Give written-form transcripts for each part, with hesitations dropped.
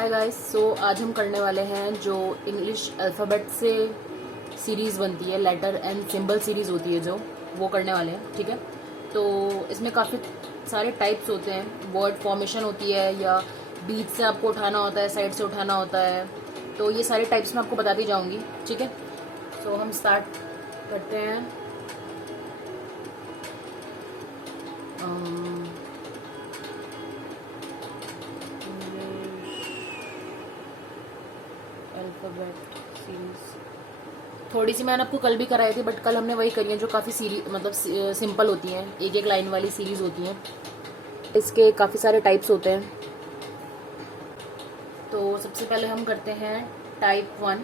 Hi guys. सो आज हम करने वाले हैं जो इंग्लिश अल्फ़ाबेट से सीरीज़ बनती है, लेटर एंड सिंबल सीरीज़ होती है जो, वो करने वाले हैं। ठीक है, तो इसमें काफ़ी सारे टाइप्स होते हैं, वर्ड फॉर्मेशन होती है या बीच से आपको उठाना होता है, साइड से उठाना होता है। तो ये सारे टाइप्स मैं आपको बताती जाऊँगी। ठीक है, सो हम स्टार्ट करते हैं। अल्फ़ाबेट सीरीज थोड़ी सी मैंने आपको कल भी कराई थी, बट कल हमने वही करी है जो काफ़ी मतलब सिंपल होती हैं, एक एक लाइन वाली सीरीज होती हैं। इसके काफ़ी सारे टाइप्स होते हैं। तो सबसे पहले हम करते हैं टाइप 1।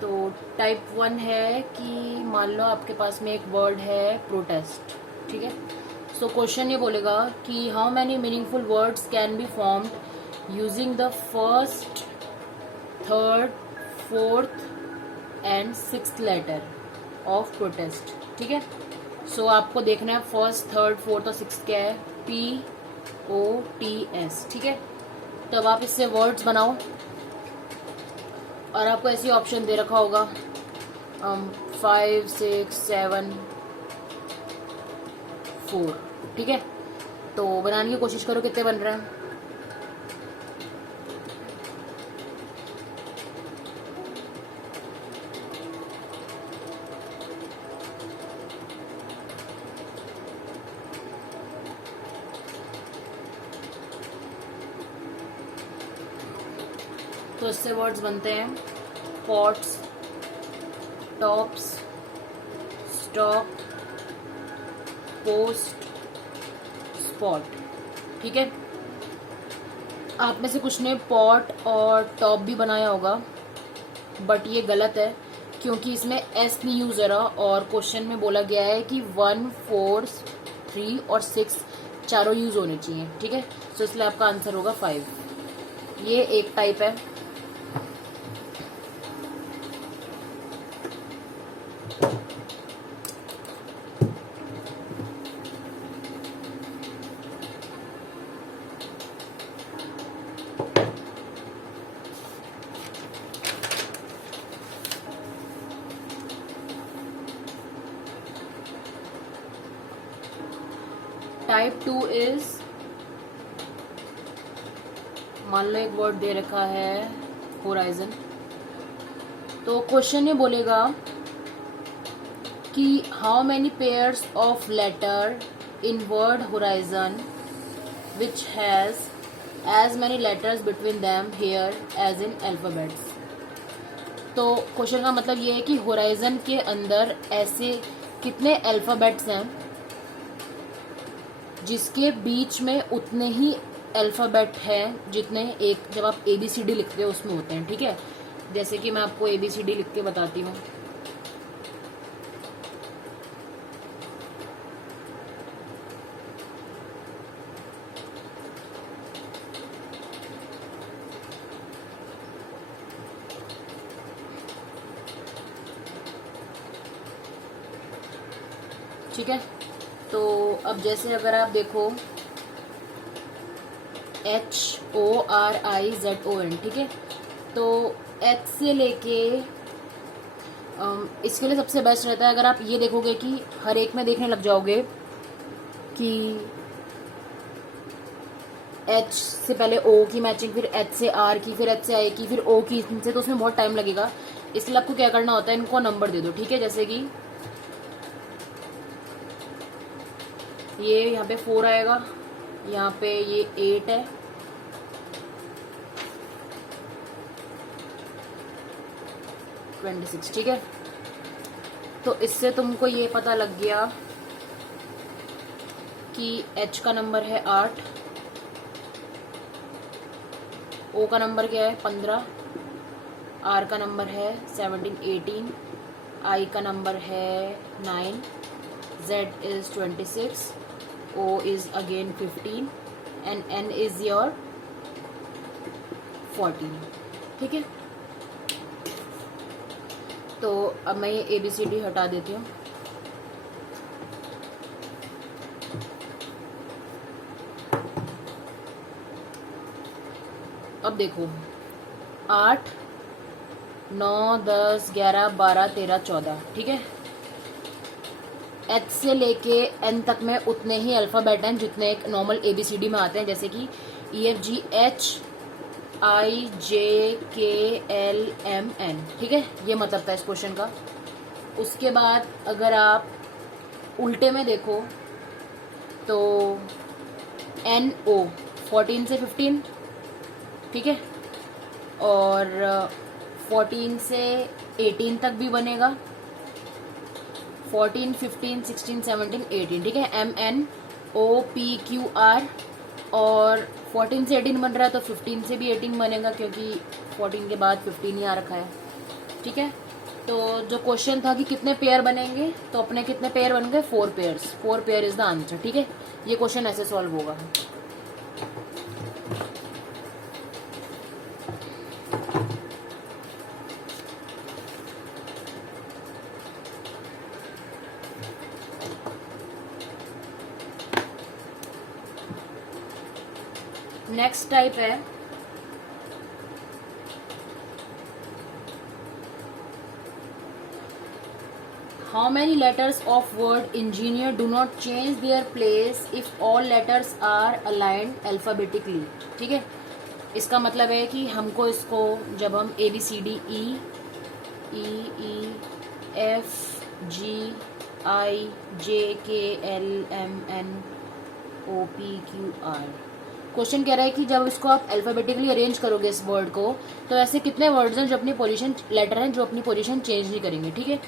तो टाइप 1 है कि मान लो आपके पास में एक वर्ड है प्रोटेस्ट। ठीक है, सो क्वेश्चन ये बोलेगा कि how many meaningful words can be formed using the first, third, fourth and sixth letter of protest. ठीक है, सो आपको देखना है फर्स्ट, थर्ड, फोर्थ और सिक्स्थ क्या है, POTS। ठीक है, तब आप इससे वर्ड्स बनाओ और आपको ऐसी ऑप्शन दे रखा होगा 5, 6, 7, 4। ठीक है, तो बनाने की कोशिश करो कितने बन रहे हैं। तो इससे वर्ड्स बनते हैं pots, tops, stop, post, spot. ठीक है, आप में से कुछ ने पॉट और टॉप भी बनाया होगा, बट ये गलत है क्योंकि इसमें एस नहीं यूज हो रहा और क्वेश्चन में बोला गया है कि 1, 4, 3 और 6 चारों यूज होने चाहिए। ठीक है, तो इसलिए आपका आंसर होगा 5। ये एक टाइप है। टाइप 2 इज, मान लो एक वर्ड दे रखा है होराइजन। तो क्वेश्चन ये बोलेगा कि how many pairs of letter in word horizon which has as many letters between them here as in alphabets. तो क्वेश्चन का मतलब ये है कि होराइजन के अंदर ऐसे कितने अल्फाबेट्स हैं जिसके बीच में उतने ही अल्फ़ाबेट हैं जितने एक जब आप ABCD लिखते हो उसमें होते हैं। ठीक है, जैसे कि मैं आपको ABCD लिख के बताती हूँ। ठीक है, तो अब जैसे अगर आप देखो HORIZON। ठीक है, तो H से लेके इसके लिए सबसे बेस्ट रहता है अगर आप ये देखोगे कि हर एक में देखने लग जाओगे कि H से पहले O की मैचिंग, फिर H से R की, फिर H से I की, फिर O की से, तो उसमें बहुत टाइम लगेगा। इसलिए आपको क्या करना होता है, इनको नंबर दे दो। ठीक है, जैसे कि ये यहाँ पे 4 आएगा, यहाँ पे ये 8 है, $26। ठीक है, तो इससे तुमको ये पता लग गया कि H का नंबर है 8, O का नंबर क्या है 15, R का नंबर है 17, 18, I का नंबर है 9, Z is 26, O is again 15 and N is your 14। ठीक है, तो अब मैं ये ABCD हटा देती हूँ। अब देखो 8 9 10 11 12 13 14, ठीक है। एच से लेके एन तक में उतने ही अल्फ़ाबेट हैं जितने एक नॉर्मल ABCD में आते हैं, जैसे कि EFGHIJKLMN, ठीक है। ये मतलब था इस क्वेश्चन का। उसके बाद अगर आप उल्टे में देखो तो NO 14 से 15, ठीक है, और 14 से 18 तक भी बनेगा, 14 15 16 17 18, ठीक है। MNOPQR, और 14 से 18 बन रहा है तो 15 से भी 18 बनेगा, क्योंकि 14 के बाद 15 ही आ रखा है, ठीक है। तो जो क्वेश्चन था कि कितने पेयर बनेंगे, तो अपने कितने पेयर बन गए, 4 pairs. 4 pair is the answer, ठीक है। ये क्वेश्चन ऐसे सॉल्व होगा। नेक्स्ट टाइप है how many letters of word engineer do not change their place if all letters are aligned alphabetically, ठीक है। इसका मतलब है कि हमको इसको जब हम ABCDE, EFGHIJKLMNOPQR, क्वेश्चन कह रहा है कि जब इसको आप अल्फाबेटिकली अरेंज करोगे इस वर्ड को, तो ऐसे कितने वर्ड्स हैं जो अपनी पोजीशन, लेटर हैं जो अपनी पोजीशन चेंज नहीं करेंगे, ठीक है।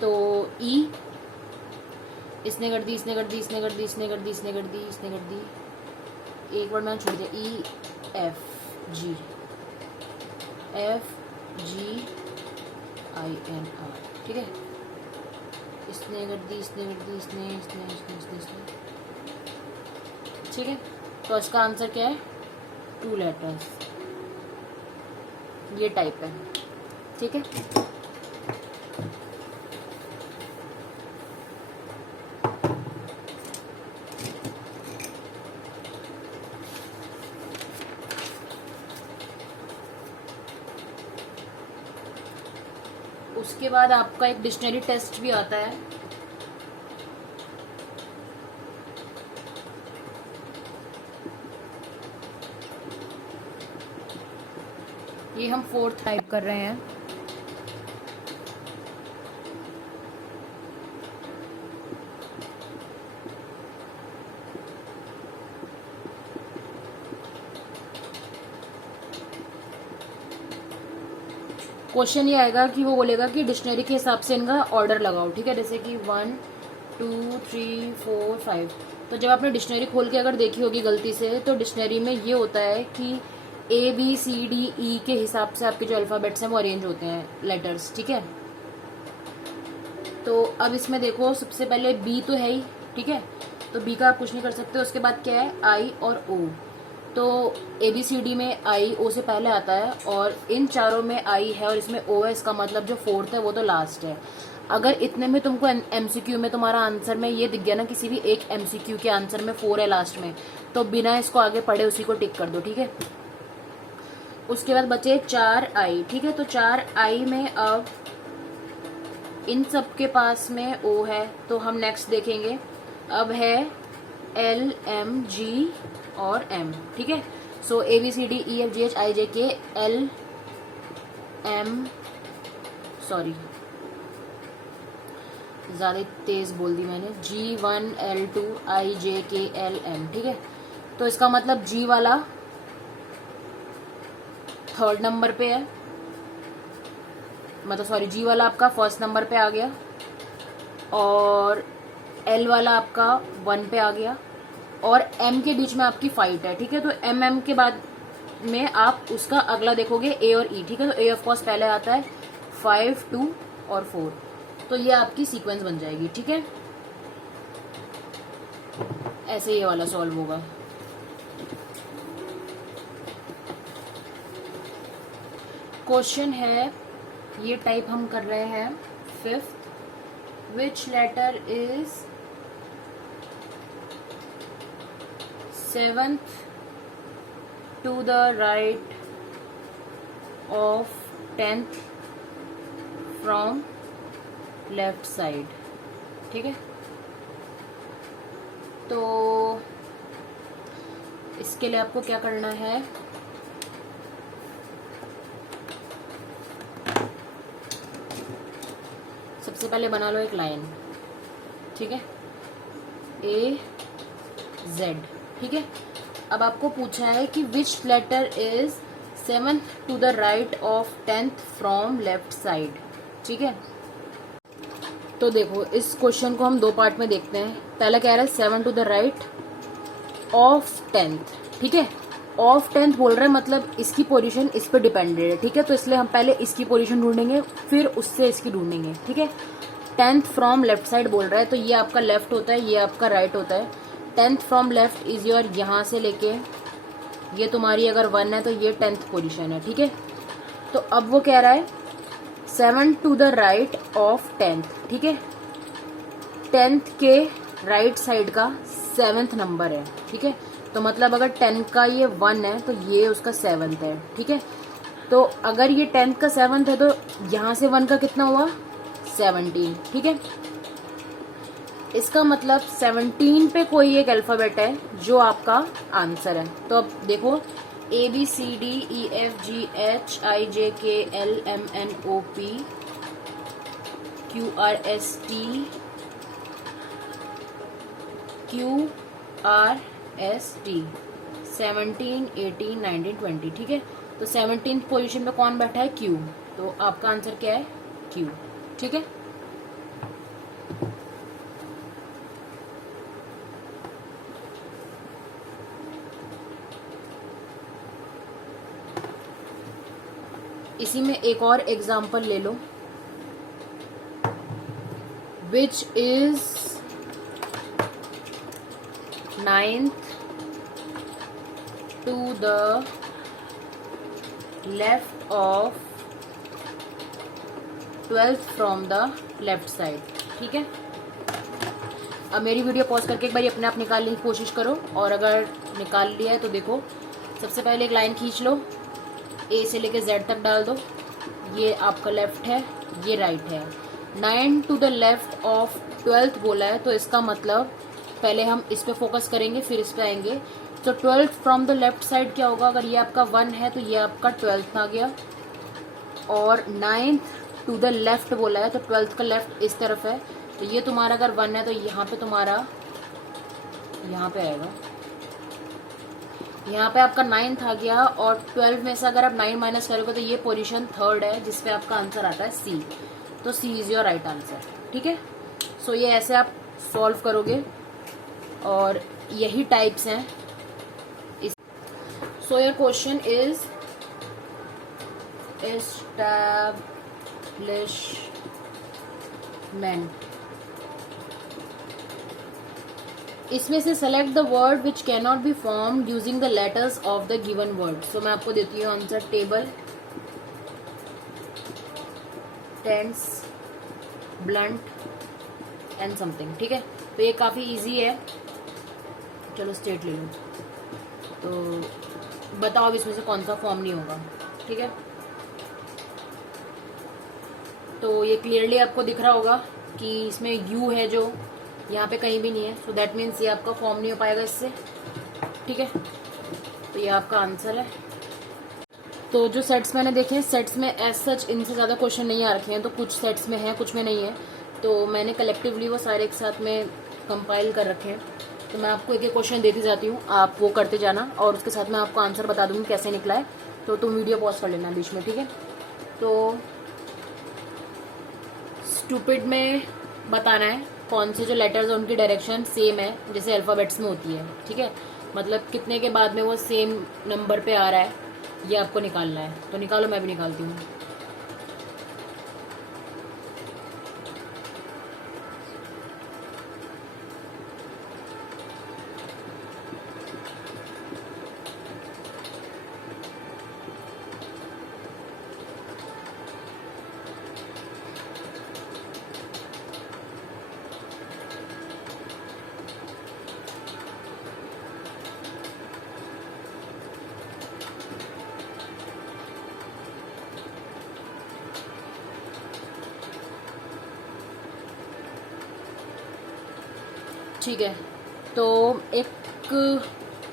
तो ई इसने कर दी, इसने कर दी, इसने कर दी, इसने कर दी, इसने कर दी, इसने कर दी, एक वर्ड मैंने छोड़ दिया, EFGINR, ठीक है। इसने कर दी, इसने कर दी, इसने इसने इसने इसने इसने, ठीक है। तो इसका आंसर क्या है, 2 लेटर्स। ये टाइप है, ठीक है। उसके बाद आपका एक डिक्शनरी टेस्ट भी आता है। ये हम 4th टाइप कर रहे हैं। क्वेश्चन ये आएगा कि वो बोलेगा कि डिक्शनरी के हिसाब से इनका ऑर्डर लगाओ, ठीक है। जैसे कि 1 2 3 4 5, तो जब आपने डिक्शनरी खोल के अगर देखी होगी गलती से, तो डिक्शनरी में ये होता है कि ABCDE के हिसाब से आपके जो अल्फ़ाबेट्स हैं वो अरेंज होते हैं, लेटर्स, ठीक है। तो अब इसमें देखो, सबसे पहले B तो है ही, ठीक है, तो B का आप कुछ नहीं कर सकते। उसके बाद क्या है, I और O। तो ABCD में I O से पहले आता है, और इन चारों में I है और इसमें O है, इसका मतलब जो 4th है वो तो लास्ट है। अगर इतने में तुमको MCQ में तुम्हारा आंसर में ये दिख गया ना, किसी भी एक MCQ के आंसर में 4 है लास्ट में, तो बिना इसको आगे पढ़े उसी को टिक कर दो, ठीक है। उसके बाद बचे 4 I, ठीक है। तो 4 I में अब इन सब के पास में O है, तो हम नेक्स्ट देखेंगे। अब है L M G और M, ठीक है। सो ABCDEFGHIJKL M, सॉरी ज़्यादा तेज़ बोल दी मैंने, G1 L2 IJKLM, ठीक है। तो इसका मतलब G वाला 3rd नंबर पे है, मतलब सॉरी G वाला आपका 1st नंबर पे आ गया, और L वाला आपका 1 पे आ गया, और M के बीच में आपकी फाइट है, ठीक है। तो MM के बाद में आप उसका अगला देखोगे A और E, ठीक है। तो A ऑफ कोर्स पहले आता है, 5 2 और 4, तो ये आपकी सीक्वेंस बन जाएगी, ठीक है। ऐसे ये वाला सॉल्व होगा। क्वेश्चन है, ये टाइप हम कर रहे हैं 5th, which letter is 7th to the right of 10th from left side. ठीक है, तो इसके लिए आपको क्या करना है, सबसे पहले बना लो एक लाइन। ठीक है, ए जेड। ठीक है, अब आपको पूछा है कि which letter is 7th to the right of 10th from left side. ठीक है, तो देखो इस क्वेश्चन को हम दो पार्ट में देखते हैं। पहला कह रहा है 7 to the right of 10th। ठीक है, ऑफ 10th बोल रहा है, मतलब इसकी पोजीशन इस पे डिपेंडेड है। ठीक है, तो इसलिए हम पहले इसकी पोजीशन ढूंढेंगे, फिर उससे इसकी ढूंढेंगे। ठीक है, 10th फ्रॉम लेफ्ट साइड बोल रहा है, तो ये आपका लेफ्ट होता है, ये आपका राइट होता है। 10th from left is your, यहाँ से लेके ये तुम्हारी अगर 1 है तो ये 10th पोजीशन है। ठीक है, तो अब वो कह रहा है 7 to the right of 10th। ठीक है, 10th के राइट साइड का 7th नंबर है। ठीक है, तो मतलब अगर 10 का ये 1 है तो ये उसका 7th है। ठीक है, तो अगर ये 10th का 7th है तो यहाँ से 1 का कितना हुआ, 17। ठीक है, इसका मतलब 17 पे कोई एक अल्फाबेट है जो आपका आंसर है। तो अब देखो ABCDEFGHIJKLMNOPQRST 17, 18, 19, 20। ठीक है, तो 17th पोजीशन पे कौन बैठा है, Q। तो आपका आंसर क्या है, Q। ठीक है, इसी में एक और एग्जाम्पल ले लो, which is 9th to the left of 12th from the left side. ठीक है, अब मेरी वीडियो पॉज करके एक बार अपने आप निकालने की कोशिश करो, और अगर निकाल लिया है तो देखो सबसे पहले एक लाइन खींच लो, ए से लेके जेड तक डाल दो। ये आपका लेफ्ट है, ये राइट है। 9 to the left of 12th बोला है, तो इसका मतलब पहले हम इस पे फोकस करेंगे फिर इस पे आएंगे। तो 12th from the left side क्या होगा, अगर ये आपका 1 है तो ये आपका 12th आ गया, और 9th टू द लेफ्ट बोला है तो 12th का लेफ्ट इस तरफ है, तो ये तुम्हारा अगर 1 है तो यहाँ पे तुम्हारा यहाँ पे आएगा, यहाँ पे आपका 9th आ गया, और 12 में से अगर आप 9 माइनस करोगे तो ये पोजीशन 3rd है, जिसपे आपका आंसर आता है C। तो C is your right answer. ठीक है, सो ये ऐसे आप सॉल्व करोगे, और यही टाइप्स हैं। So your question is establishment. इसमें से select the word which can not be formed using the letters of the given word. So मैं आपको देती हूँ answer, table, tense, blunt and something. ठीक है, तो ये काफ़ी इजी है। चलो स्टेट ले लो, तो बताओ अब इसमें से कौन सा फॉर्म नहीं होगा। ठीक है, तो ये क्लियरली आपको दिख रहा होगा कि इसमें यू है जो यहाँ पे कहीं भी नहीं है, सो दैट मीन्स ये आपका फॉर्म नहीं हो पाएगा इससे। ठीक है, तो ये आपका आंसर है। तो जो सेट्स मैंने देखे हैं, सेट्स में एज सच इनसे ज़्यादा क्वेश्चन नहीं आ रखे हैं, तो कुछ सेट्स में है कुछ में नहीं है, तो मैंने कलेक्टिवली वो सारे एक साथ में कंपाइल कर रखे हैं। तो मैं आपको एक एक क्वेश्चन देती जाती हूँ, आप वो करते जाना, और उसके साथ मैं आपको आंसर बता दूँगी कैसे निकला है। तो तुम वीडियो पॉज कर लेना बीच में। ठीक है, तो स्टूपिड में बताना है कौन से जो लेटर्स हैं उनकी डायरेक्शन सेम है जैसे अल्फ़ाबेट्स में होती है। ठीक है, मतलब कितने के बाद में वो सेम नंबर पे आ रहा है, ये आपको निकालना है। तो निकालो, मैं भी निकालती हूँ। ठीक है, तो एक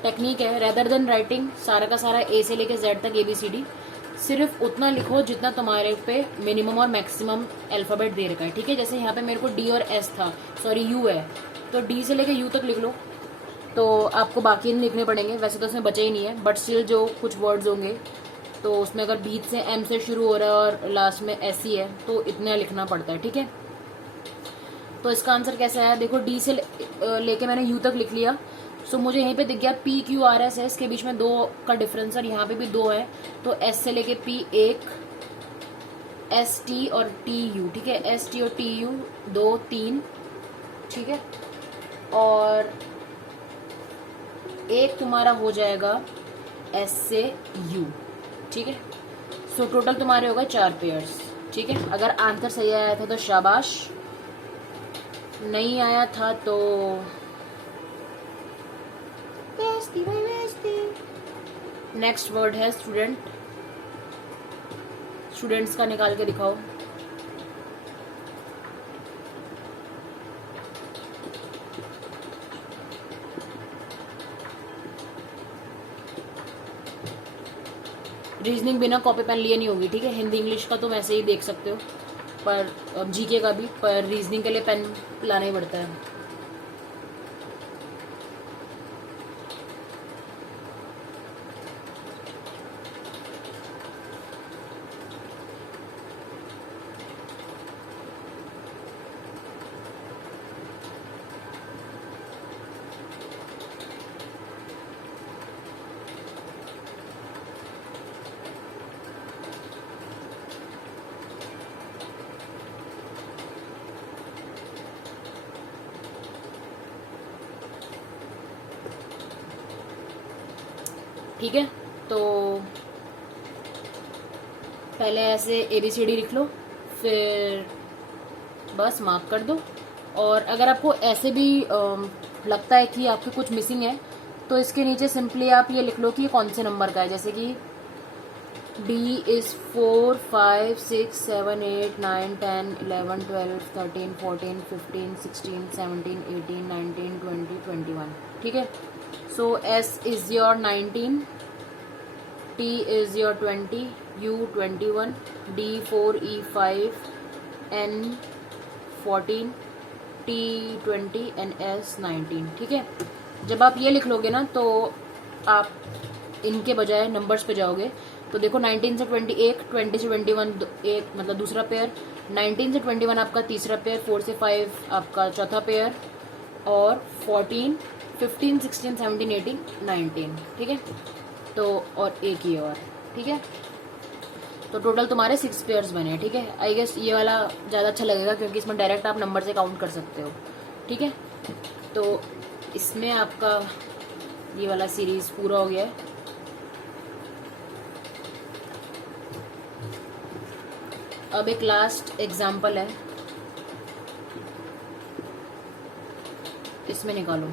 टेक्निक है, रेदर देन राइटिंग सारा का सारा ए से लेके जेड तक ABCD, सिर्फ उतना लिखो जितना तुम्हारे पे मिनिमम और मैक्सिमम अल्फ़ाबेट दे रखा है। ठीक है, जैसे यहाँ पे मेरे को D और S था, सॉरी U है, तो D से लेके U तक लिख लो, तो आपको बाकी नहीं लिखने पड़ेंगे। वैसे तो उसमें बचे ही नहीं है, बट स्टिल जो कुछ वर्ड्स होंगे तो उसमें अगर बीच से M से शुरू हो रहा है और लास्ट में S ही है तो इतना लिखना पड़ता है। ठीक है, तो इसका आंसर कैसा आया, देखो D से लेके मैंने U तक लिख लिया, सो मुझे यहीं पे दिख गया PQRS के बीच में 2 का डिफरेंस और यहाँ पे भी 2 है, तो S से लेके P 1, ST और TU। ठीक है, ST और TU 2 3, ठीक है, और एक तुम्हारा हो जाएगा S से U। ठीक है, सो टोटल तुम्हारे होगा 4 पेयर्स। ठीक है, अगर आंसर सही आया था तो शाबाश, नहीं आया था तो नेक्स्ट वर्ड है स्टूडेंट। स्टूडेंट्स का निकाल के दिखाओ। रीजनिंग बिना कॉपी पेन लिए नहीं होगी। ठीक है, हिंदी इंग्लिश का तो वैसे ही देख सकते हो, पर GK का भी, पर रीजनिंग के लिए पेन लाना ही पड़ता है। ठीक है, तो पहले ऐसे ABCD लिख लो, फिर बस मार्क कर दो। और अगर आपको ऐसे भी लगता है कि आपके कुछ मिसिंग है तो इसके नीचे सिंपली आप ये लिख लो कि ये कौन से नंबर का है, जैसे कि D is 4 5 6 7 8 9 10 11 12 13 14 15 16 17 18 19 20 21। ठीक है, so S is your 19, T is your 20, U 21, D 4 E 5, N 14, T 20 and S 19। ठीक है, जब आप ये लिख लोगे ना तो आप इनके बजाय नंबर्स पे जाओगे, तो देखो 19 से 21, 20 से 21 एक मतलब दूसरा पेयर, 19 से 21 आपका तीसरा पेयर, 4 से 5 आपका चौथा पेयर, और 14 15 16 17 18 19। ठीक है, तो और एक ही और। ठीक है, तो टोटल तुम्हारे 6 पेयर्स बने हैं। ठीक है, आई गेस ये वाला ज़्यादा अच्छा लगेगा क्योंकि इसमें डायरेक्ट आप नंबर से काउंट कर सकते हो। ठीक है, तो इसमें आपका ये वाला सीरीज पूरा हो गया है। अब एक लास्ट एग्जाम्पल है, इसमें निकालो।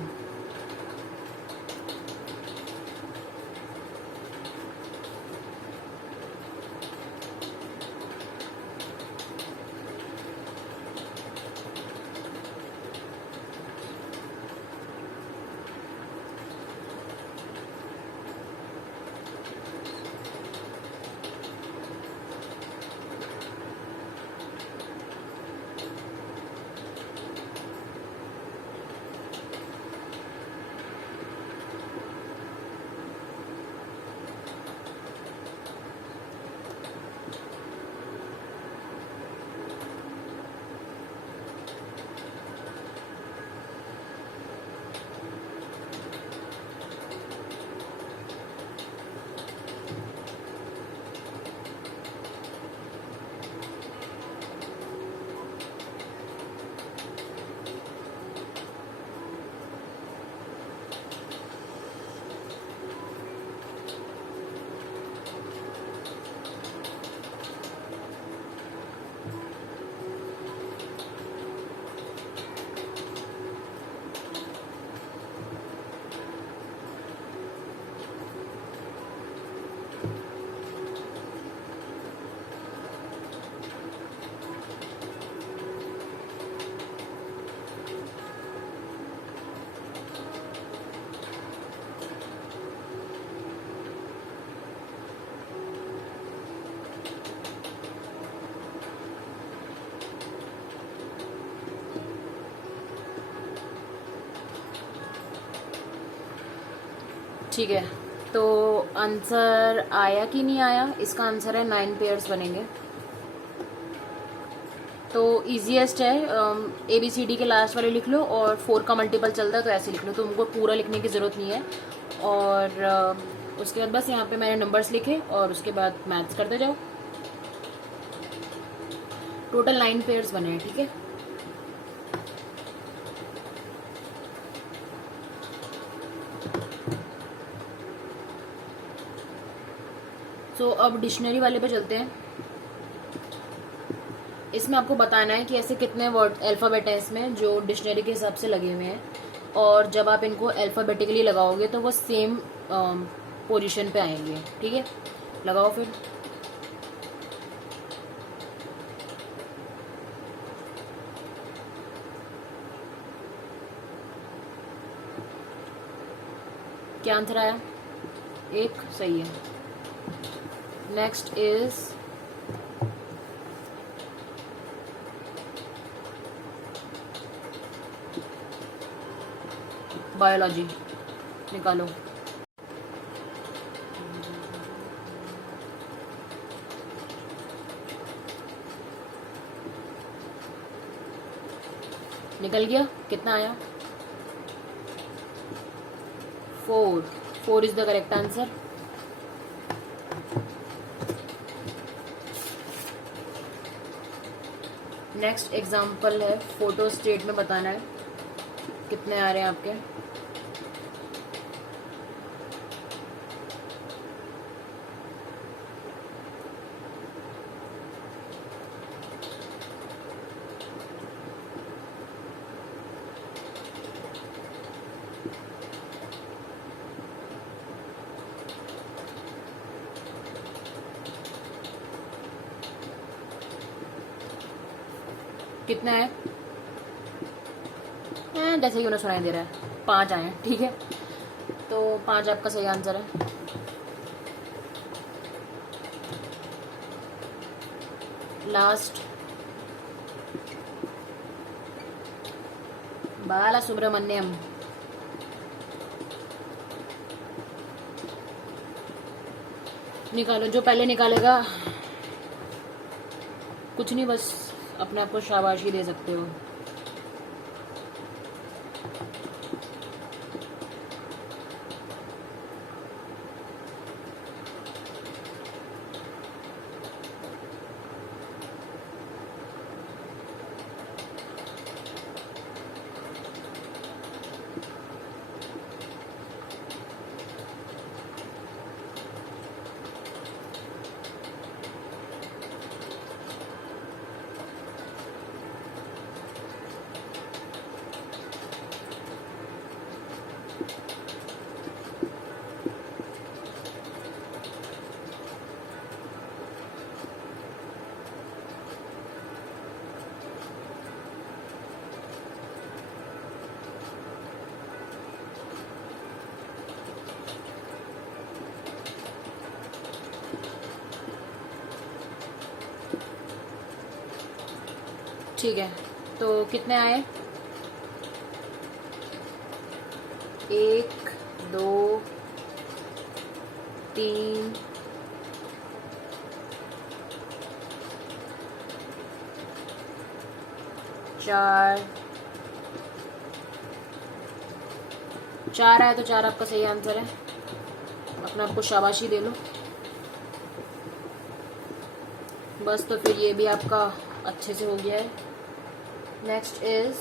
ठीक है, तो आंसर आया कि नहीं आया? इसका आंसर है 9 पेयर्स बनेंगे। तो ईजीएस्ट है, ए बी सी डी के लास्ट वाले लिख लो, और 4 का मल्टीपल चलता है तो ऐसे लिख लो, तो तुमको पूरा लिखने की ज़रूरत नहीं है। और उसके बाद बस यहाँ पे मैंने नंबर्स लिखे और उसके बाद मैथ्स करते जाओ। टोटल 9 पेयर्स बने हैं, ठीक है। सो अब डिक्शनरी वाले पे चलते हैं। इसमें आपको बताना है कि ऐसे कितने वर्ड अल्फ़ाबेट हैं इसमें जो डिक्शनरी के हिसाब से लगे हुए हैं, और जब आप इनको अल्फ़ाबेटिकली लगाओगे तो वो सेम पोजीशन पे आएंगे, ठीक है। लगाओ फिर। क्या आंसर आया? 1 सही है। नेक्स्ट इज बायोलॉजी, निकालो। निकल गया? कितना आया? 4 is the correct answer. Next example है, फोटो स्टेट में बताना है कितने आ रहे हैं आपके। कितना है? जैसे कि उन्हें सुनाई दे रहा है, 5 आए हैं, ठीक है। तो 5 आपका सही आंसर है। लास्ट, बाला सुब्रमण्यम। निकालो, जो पहले निकालेगा कुछ नहीं, बस अपने आप को शाबाशी दे सकते हो। ठीक है, तो कितने आए? 1 2 3 4 4 आए, तो 4 आपका सही आंसर है। अपने आपको शाबाशी दे लो। बस, तो फिर ये भी आपका अच्छे से हो गया है। नेक्स्ट इज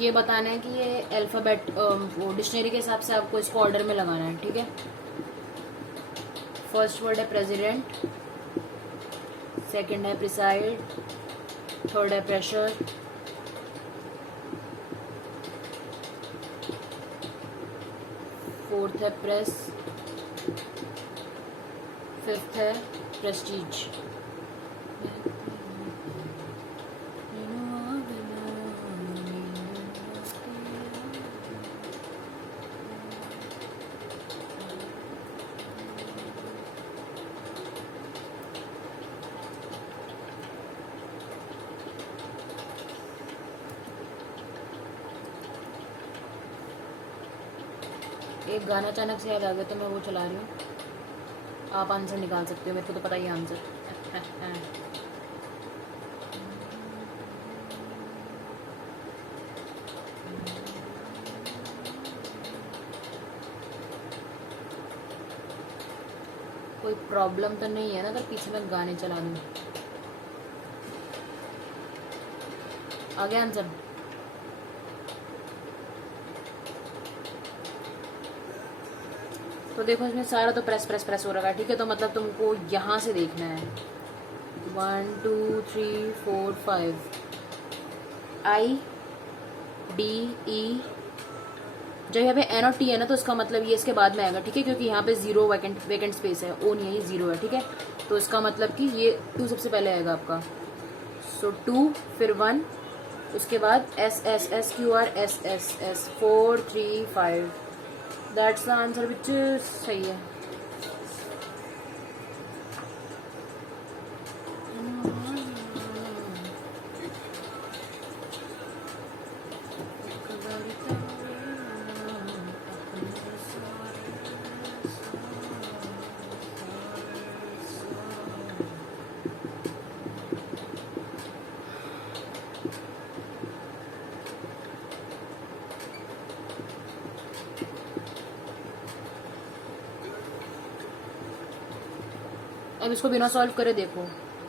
ये बताना है कि ये अल्फ़ाबेट वो डिक्शनरी के हिसाब से आपको इसको ऑर्डर में लगाना है, ठीक है। फर्स्ट वर्ड है प्रेसिडेंट, सेकंड है प्रिसाइड, थर्ड है प्रेशर, फोर्थ है प्रेस, फिफ्थ है प्रेस्टीज। एक गाना अचानक से याद आ गया तो मैं वो चला रही हूँ। आप आंसर निकाल सकते हो, मेरे को तो पता ही है आंसर। कोई प्रॉब्लम तो नहीं है ना अगर पीछे मैं गाने चला दूँ? आ गया आंसर? तो देखो इसमें सारा तो प्रेस प्रेस प्रेस हो रखा है, ठीक है। तो मतलब तुमको यहाँ से देखना है 1 2 3 4 5 I D E। जब यहाँ पे N और T है ना तो इसका मतलब ये इसके बाद में आएगा, ठीक है, क्योंकि यहाँ पे 0 वैकेंट स्पेस है, O नहीं है, ये 0 है, ठीक है। तो इसका मतलब कि ये 2 सबसे पहले आएगा आपका। सो 2 फिर 1, उसके बाद S S S Q R S S S 4 3 5। That's the answer which सही है। अब इसको बिना सॉल्व करे देखो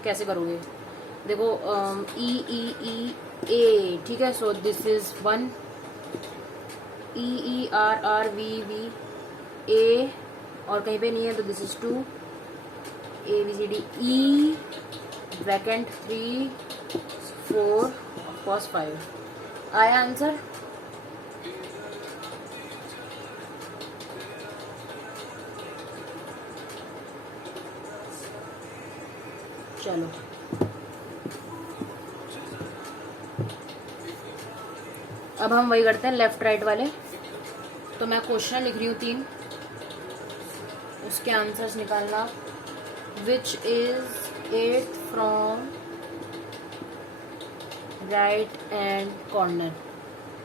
कैसे करोगे। देखो ई ई ई ए, ठीक है। So this is 1, E E R R V V A, और कहीं पे नहीं है तो this is 2, A B C D E vacant 3 4 of course 5। आया आंसर? चलो अब हम वही करते हैं लेफ्ट राइट वाले। तो मैं क्वेश्चन लिख रही हूँ 3, उसके आंसर्स निकालना। Which is 8th from right and corner?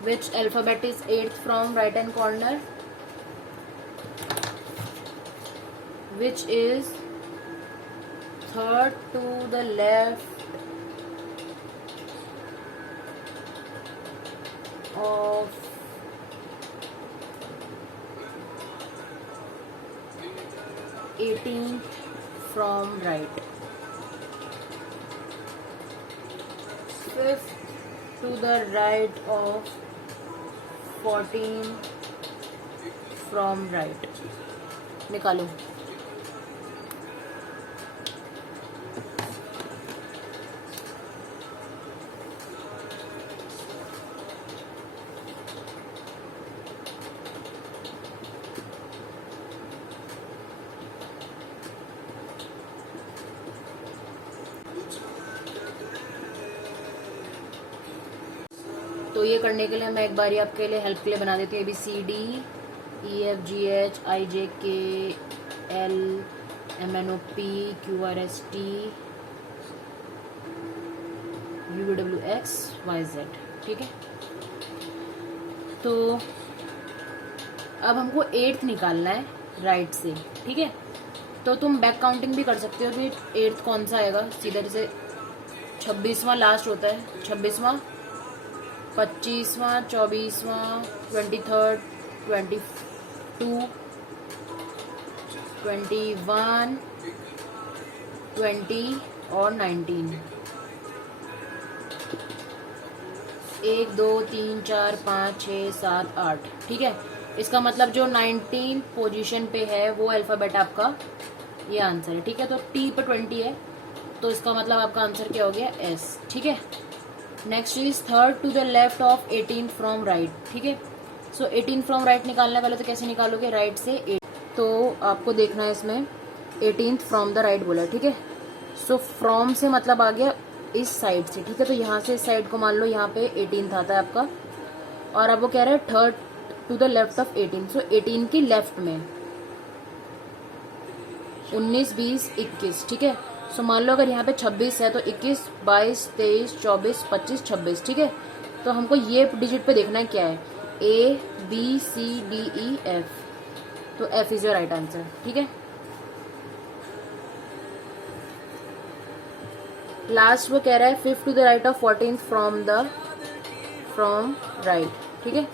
Which alphabet is 8th from right and corner? Which is 3rd to the left of 18th from right? 5th to the right of 14th from right? निकालो। तो ये करने के लिए मैं एक बारी आपके लिए हेल्प के लिए बना देती हूँ। ABCD EFGH IJK L MNOP QRST UWX YZ, ठीक है। तो अब हमको 8th निकालना है राइट से, ठीक है। तो तुम बैक काउंटिंग भी कर सकते हो कि 8th कौन सा आएगा। सीधा जैसे 26वां लास्ट होता है, 26वां, 25वां, 24वां, 23rd, 22, 21, 20 और 19। 1 2 3 4 5 6 7 8, ठीक है। इसका मतलब जो 19 पोजीशन पे है वो अल्फ़ाबेट आपका ये आंसर है, ठीक है। तो T पर 20 है तो इसका मतलब आपका आंसर क्या हो गया? S, ठीक है। Next is 3rd to the left of 18th from right, ठीक है। सो 18 फ्रॉम राइट निकालने वाले तो कैसे निकालोगे? राइट से 8। तो आपको देखना है इसमें 18th फ्रॉम द राइट बोला, ठीक है। सो फ्रॉम से मतलब आ गया इस साइड से, ठीक है। तो यहाँ से इस साइड को मान लो यहाँ पे 18th आता है आपका, और अब वो कह रहा है 3rd to the left of 18। So 18 की लेफ्ट में 19 20 21, ठीक है। सो मान लो अगर यहाँ पे 26 है तो 21 22 23 24 25 26, ठीक है। तो हमको ये डिजिट पे देखना है क्या है, A B C D E F। तो F is your right answer. ठीक है, लास्ट वो कह रहा है 5th to the right of 14th from right. ठीक है,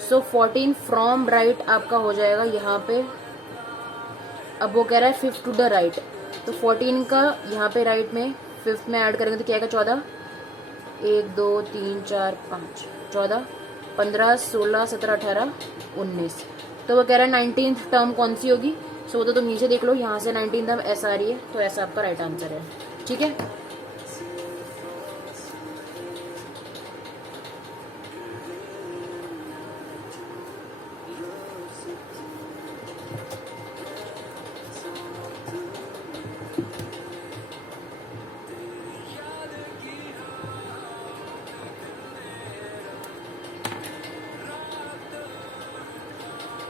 सो 14 फ्रॉम राइट आपका हो जाएगा यहाँ पे। अब वो कह रहा है 5th टू द राइट, तो 14 का यहाँ पे राइट में 5th में ऐड करेंगे तो क्या आएगा 14, 1 2 3 4 5 14 15 16 17 18 19। तो वो कह रहा है 19th टर्म कौन सी होगी। सो तो तुम नीचे देख लो, यहाँ से 19th टर्म ऐसा आ रही है, तो ऐसा आपका राइट आंसर है। ठीक है,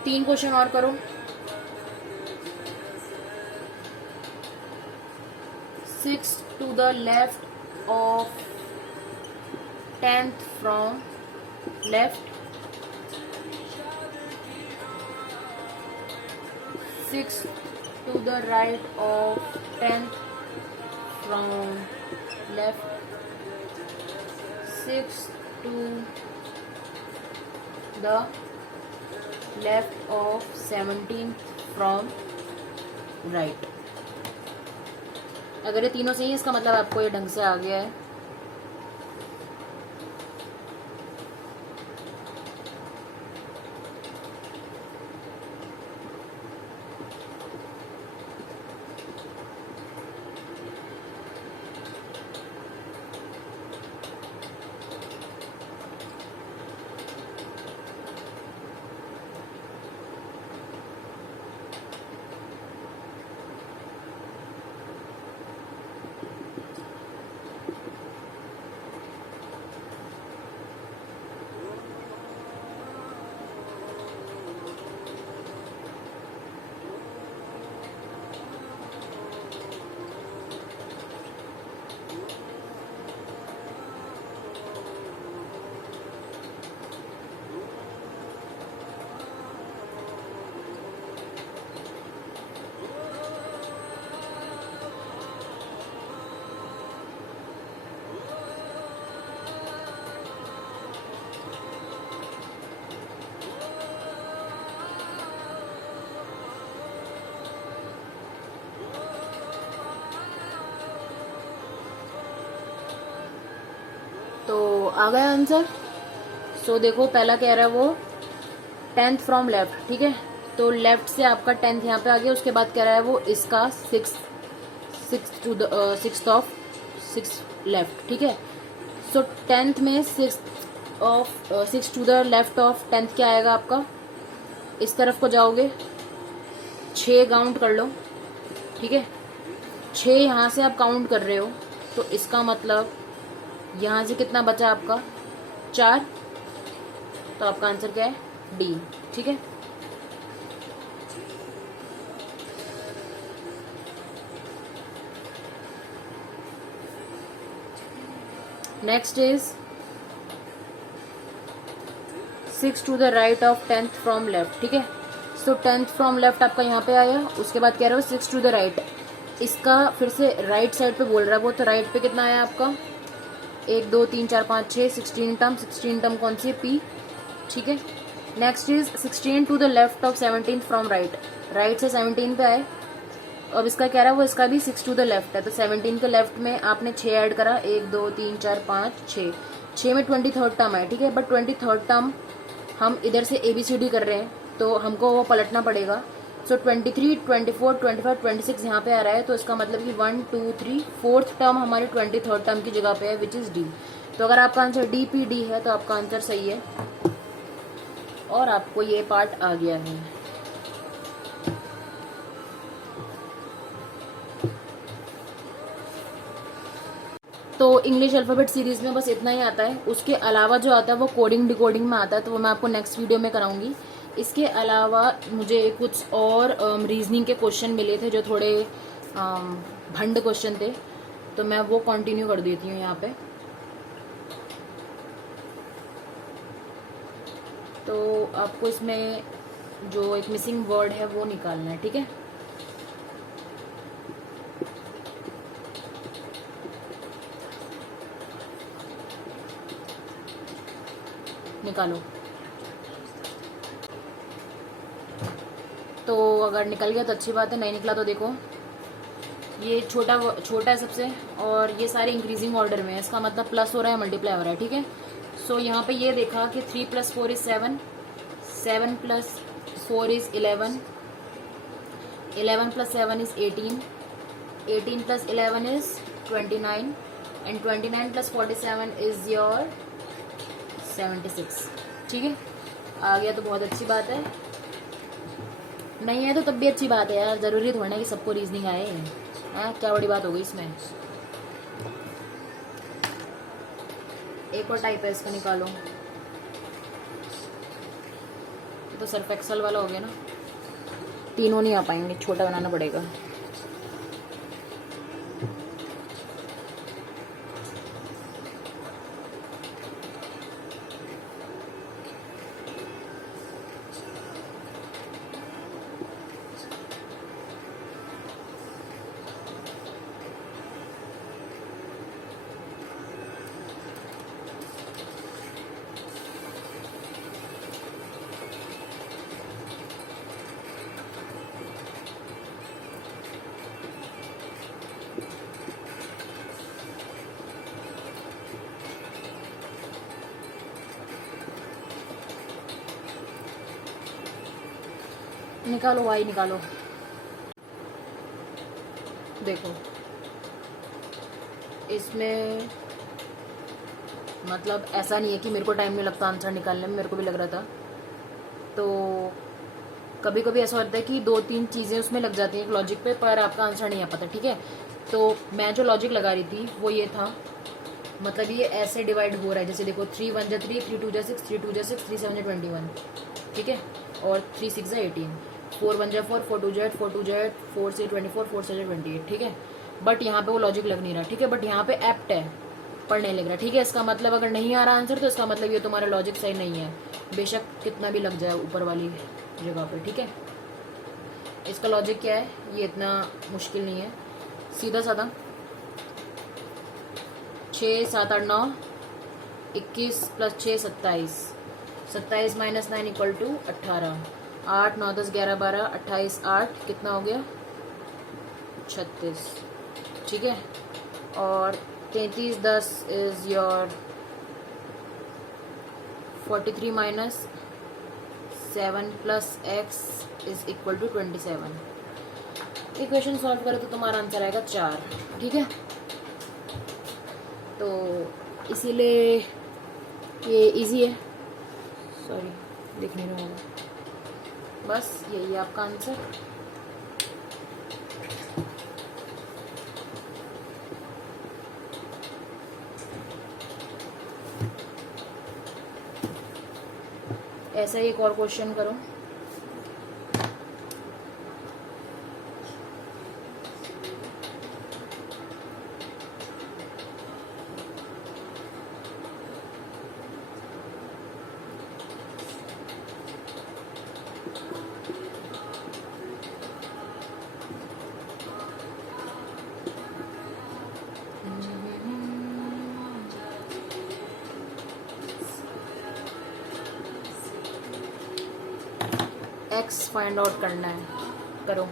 तीन क्वेश्चन और करो। Six to the left of 10th from left, 6 to the right of 10th from left, 6 to the left of 17th from right. अगर ये तीनों सही है इसका मतलब आपको ये ढंग से आ गया है। तो आ गया आंसर। सो देखो पहला कह रहा है वो 10th फ्रॉम लेफ्ट। ठीक है, तो लेफ्ट से आपका 10th यहाँ पे आ गया। उसके बाद कह रहा है वो इसका 6th ऑफ 6 लेफ्ट। ठीक है, सो 10th में 6 to the left of 10th क्या आएगा आपका, इस तरफ को जाओगे 6 काउंट कर लो। ठीक है, 6 यहाँ से आप काउंट कर रहे हो, तो इसका मतलब यहाँ से कितना बचा आपका 4, तो आपका आंसर क्या है डी। ठीक है, next is 6 to the right of 10th from left. ठीक है, सो 10th फ्रॉम लेफ्ट आपका यहाँ पे आया। उसके बाद कह रहे हो 6 टू द राइट, इसका फिर से राइट साइड पे बोल रहा है वो, तो राइट पे कितना आया आपका 1 2 3 4 5 6 16 टर्म कौन सी है पी। ठीक है, next is 16 to the left of 17th from right, right से 17 पे आए। अब इसका कह रहा है वो इसका भी 6 टू द लेफ्ट है, तो 17 के लेफ्ट में आपने 6 ऐड करा 1 2 3 4 5 6 में 23rd टर्म है। ठीक है, बट 23rd टर्म हम इधर से ABCD कर रहे हैं तो हमको वो पलटना पड़ेगा। सो 23 24 25 26 यहाँ पे आ रहा है, तो इसका मतलब कि 1 2 3 4th टर्म हमारी 23rd टर्म की जगह पे है, विच इज डी। तो अगर आपका आंसर DPD है तो आपका आंसर सही है और आपको ये पार्ट आ गया है। तो इंग्लिश अल्फ़ाबेट सीरीज में बस इतना ही आता है। उसके अलावा जो आता है वो कोडिंग डिकोडिंग में आता है, तो वो मैं आपको नेक्स्ट वीडियो में कराऊंगी। इसके अलावा मुझे कुछ और रीजनिंग के क्वेश्चन मिले थे जो थोड़े भंड क्वेश्चन थे, तो मैं वो कंटिन्यू कर देती हूँ यहाँ पे। तो आपको इसमें जो एक मिसिंग वर्ड है वो निकालना है, ठीक है। निकालो। तो अगर निकल गया तो अच्छी बात है, नहीं निकला तो देखो ये छोटा छोटा है सबसे, और ये सारे इंक्रीजिंग ऑर्डर में है, इसका मतलब प्लस हो रहा है मल्टीप्लाई हो रहा है, ठीक है। सो यहाँ पे ये देखा कि 3 + 4 = 7, 7 + 4 = 11, 11 + 7 = 18, 18 + 11 = 29, एंड 29 + 47 = योर 76, ठीक है। आ गया तो बहुत अच्छी बात है, नहीं है तो तब भी अच्छी बात है यार, ज़रूरी थोड़ा ना कि सबको रीजनिंग आए। हाँ, क्या बड़ी बात हो गई इसमें। एक और टाइप है, इसका निकालो। ये तो सर्फ एक्सल वाला हो गया ना, तीनों नहीं आ पाएंगे, छोटा बनाना पड़ेगा। निकालो वाई निकालो। देखो इसमें मतलब ऐसा नहीं है कि मेरे को टाइम नहीं लगता आंसर निकालने में, मेरे को भी लग रहा था। तो कभी कभी ऐसा होता है कि 2-3 चीज़ें उसमें लग जाती हैं लॉजिक पे, पर आपका आंसर नहीं आ पाता, ठीक है। तो मैं जो लॉजिक लगा रही थी वो ये था, मतलब ये ऐसे डिवाइड हो रहा है, जैसे देखो 3 × 1 = 3, 3 × 2 = 6, 3 × 2 = 6, 3 × 7 = 21, ठीक है। और 3 × 6 = 18, 4 × 1 = 4, 4 × 2 = 8, 4 × 2 = 8, 4 से 24, 4 से 28, ठीक है। बट यहाँ पे वो लॉजिक लग नहीं रहा, ठीक है। बट यहाँ पे एप्ट है, पर नहीं लग रहा, ठीक है। इसका मतलब अगर नहीं आ रहा आंसर तो इसका मतलब ये तुम्हारा लॉजिक सही नहीं है, बेशक कितना भी लग जाए ऊपर वाली जगह पे, ठीक है। इसका लॉजिक क्या है, ये इतना मुश्किल नहीं है, सीधा साधा। 6, 7, 8, 9, 21 + 6 = 27, 27 - 9 = 18, 8, 9, 10, 11, 12, 28, 8 कितना हो गया 36, ठीक है। और 33, 10 is your 43 - 7 + x = 27। Equation solve करो तो तुम्हारा आंसर आएगा 4, ठीक है। तो इसीलिए ये इजी है, सॉरी लिख नहीं रहा होगा, बस यही है आपका आंसर। ऐसा ही एक और क्वेश्चन करो। एक्स फाइंड आउट करना है, करो।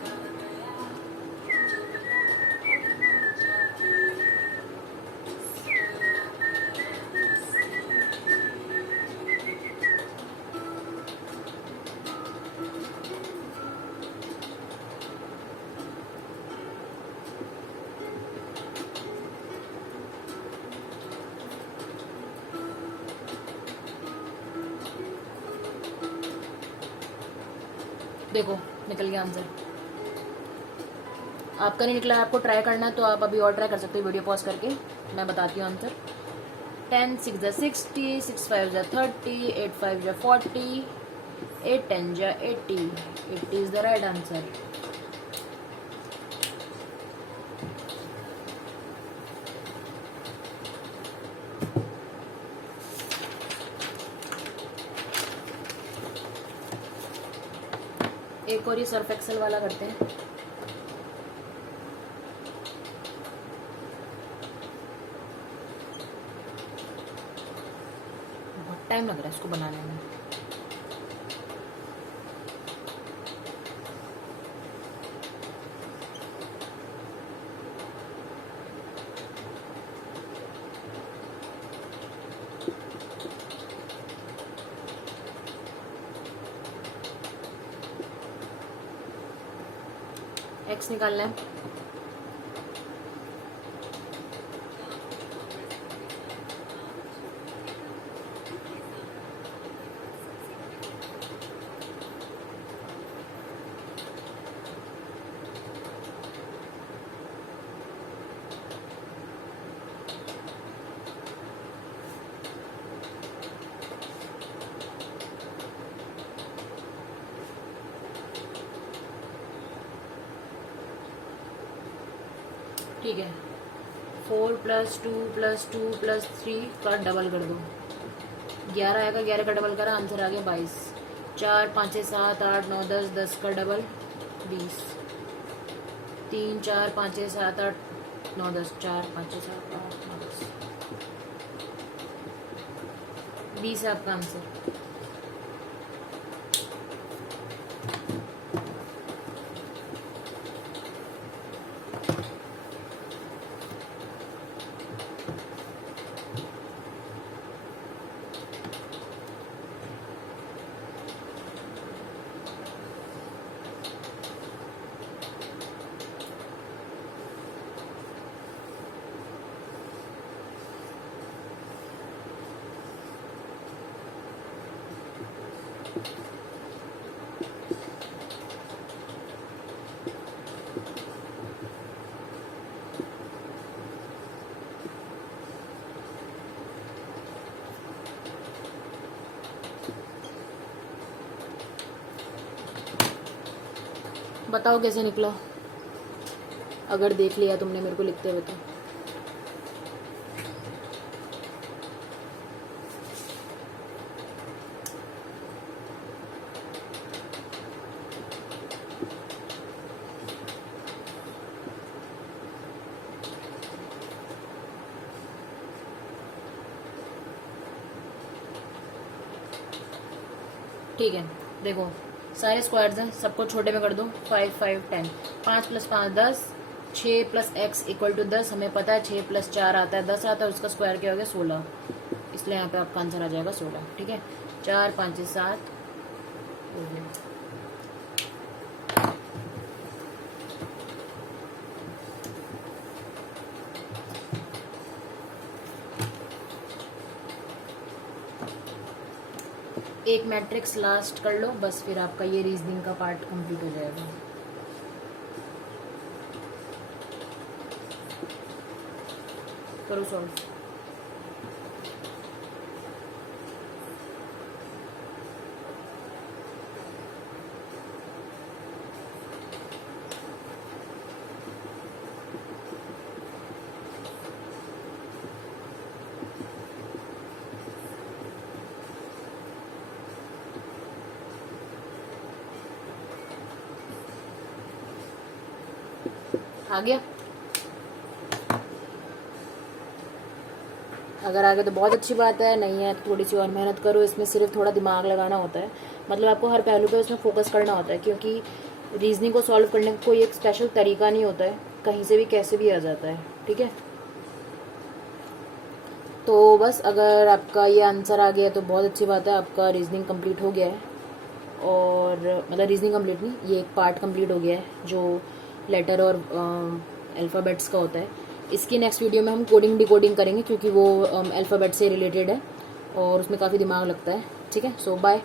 देखो निकल गया आंसर, आपका नहीं निकला, आपको ट्राई करना है तो आप अभी और ट्राई कर सकते हो वीडियो पॉज करके, मैं बताती हूँ answer. 10 × 6 = 60, 6 × 5 = 30, 8 × 5 = 40, 8 × 10 = 80, 80 is the right answer. एक और ये सर्फ एक्सेल वाला करते हैं। बहुत टाइम लग रहा है इसको बनाने में। एक्स निकालना है। ठीक है, 4 + 2 + 2 + 3 का डबल कर दो, 11 आएगा, 11 का डबल करा, आंसर आ गया 22। 4 5 7 8 9 10, 10 का डबल 20। 3 4 5 7 8 9 10, 4 5 7 8 9 10, 20 है आपका आंसर। बताओ कैसे निकला, अगर देख लिया तुमने मेरे को लिखते हुए तो। ठीक है, देखो सारे स्क्वायर्स हैं, सबको छोटे में कर दो। 5 5 10, 5 + 5 10, 6 + x = 10। हमें पता है 6 + 4 आता है 10 आता है, उसका स्क्वायर क्या हो गया 16, इसलिए यहाँ पे आपका आंसर आ जाएगा 16। ठीक है, 4 5 7 हो गया। एक मैट्रिक्स लास्ट कर लो बस, फिर आपका ये रीजनिंग का पार्ट कंप्लीट हो जाएगा। करो सॉल्व। आ गया, अगर आ गया तो बहुत अच्छी बात है, नहीं है तो थोड़ी सी और मेहनत करो। इसमें सिर्फ थोड़ा दिमाग लगाना होता है, मतलब आपको हर पहलू पे उसमें फोकस करना होता है, क्योंकि रीजनिंग को सॉल्व करने का कोई एक स्पेशल तरीका नहीं होता है, कहीं से भी कैसे भी आ जाता है। ठीक है, तो बस अगर आपका ये आंसर आ गया तो बहुत अच्छी बात है, आपका रीजनिंग कंप्लीट हो गया है। और मतलब रीजनिंग कंप्लीट नहीं, ये एक पार्ट कंप्लीट हो गया है जो लेटर और अल्फ़ाबेट्स का होता है। इसकी नेक्स्ट वीडियो में हम कोडिंग डिकोडिंग करेंगे, क्योंकि वो अल्फ़ाबेट से रिलेटेड है और उसमें काफ़ी दिमाग लगता है। ठीक है, सो बाय।